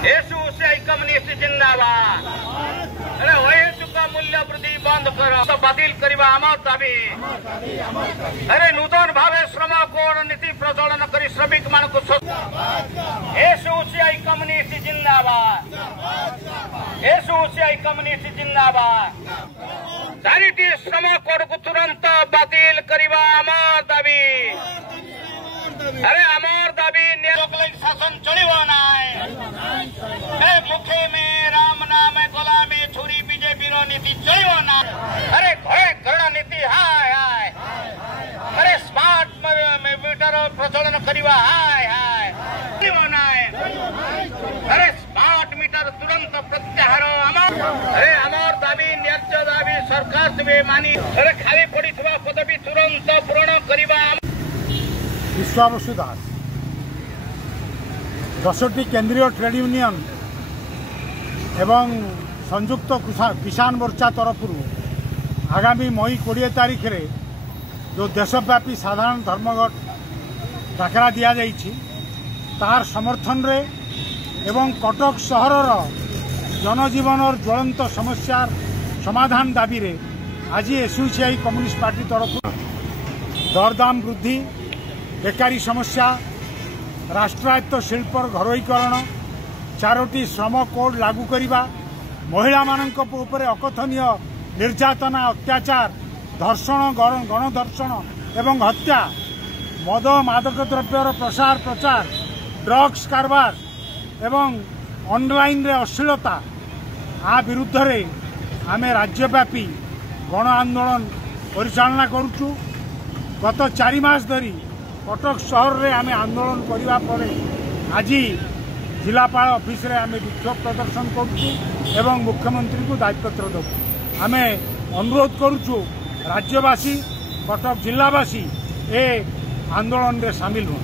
Association communist जिंदाबाद। अरे अहेतुक मूल्य वृद्धि बंद कर बातिल करवा आमर दाबी। अरे नूतन भाव श्रम कोड नीति प्रचलन कर श्रमिक मान एसोसिएशन कम्युनिस्ट जिंदाबाद। एसोसिएशन कम्युनिस्ट जिंदाबाद। चारिटी श्रम कोड को तुरंत बातिल करवा आमर दाबी। अरे आमर दाबी शासन चलो ना। मुखे में राम नाम गोलामी छुरी बीजेपी नीति चलो ना। अरे घरे घृणा नीति हाय हाय। अरे स्मार्ट मीटर प्रचलन करवा हाय हाय ना। अरे स्मार्ट मीटर तुरंत प्रत्याहार। अरे आमर दाबी न्याय्य दाबी सरकार से मानी। अरे खाली पड़ी पदवी तुरंत पूरण करवा। विश्वाबसु दास 10टी केंद्रीय ट्रेड यूनियन एवं संयुक्त किसान मोर्चा तरफ आगामी मई 20 तारीख रे जो देशव्यापी साधारण धर्मघट डाकरा दिया जाइछि तार समर्थन रे एवं कटक सहर जनजीवन और ज्वलंत समस्या समाधान दाबी रे आज एसोसिएशन कम्युनिस्ट पार्टी तरफ दरदाम वृद्धि, बेकारी समस्या, राष्ट्रायत्त शिल्पर घरोईकरण, 4टी श्रम कोड लागू करने, महिला मानक उपरे अकथनीय निर्यातना, अत्याचार, धर्षण, गणधर्षण एवं हत्या, मद मादक द्रव्यर प्रसार प्रचार, ड्रग्स कारबार एवं ऑनलाइन रे अश्लीलता आ विरुद्ध रे आमे राज्यव्यापी गण आंदोलन परिचालना करुचु। गत 4 मास धरी कटक सहर रे आमे आंदोलन करने पर आज जिलापाल ऑफिस रे आमे विक्षोभ प्रदर्शन करुचु एवं मुख्यमंत्री को दायित्वपत्र देवु। आमे अनुरोध करुचु राज्यवासी कटक जिलावासी ए आंदोलन रे शामिल हो।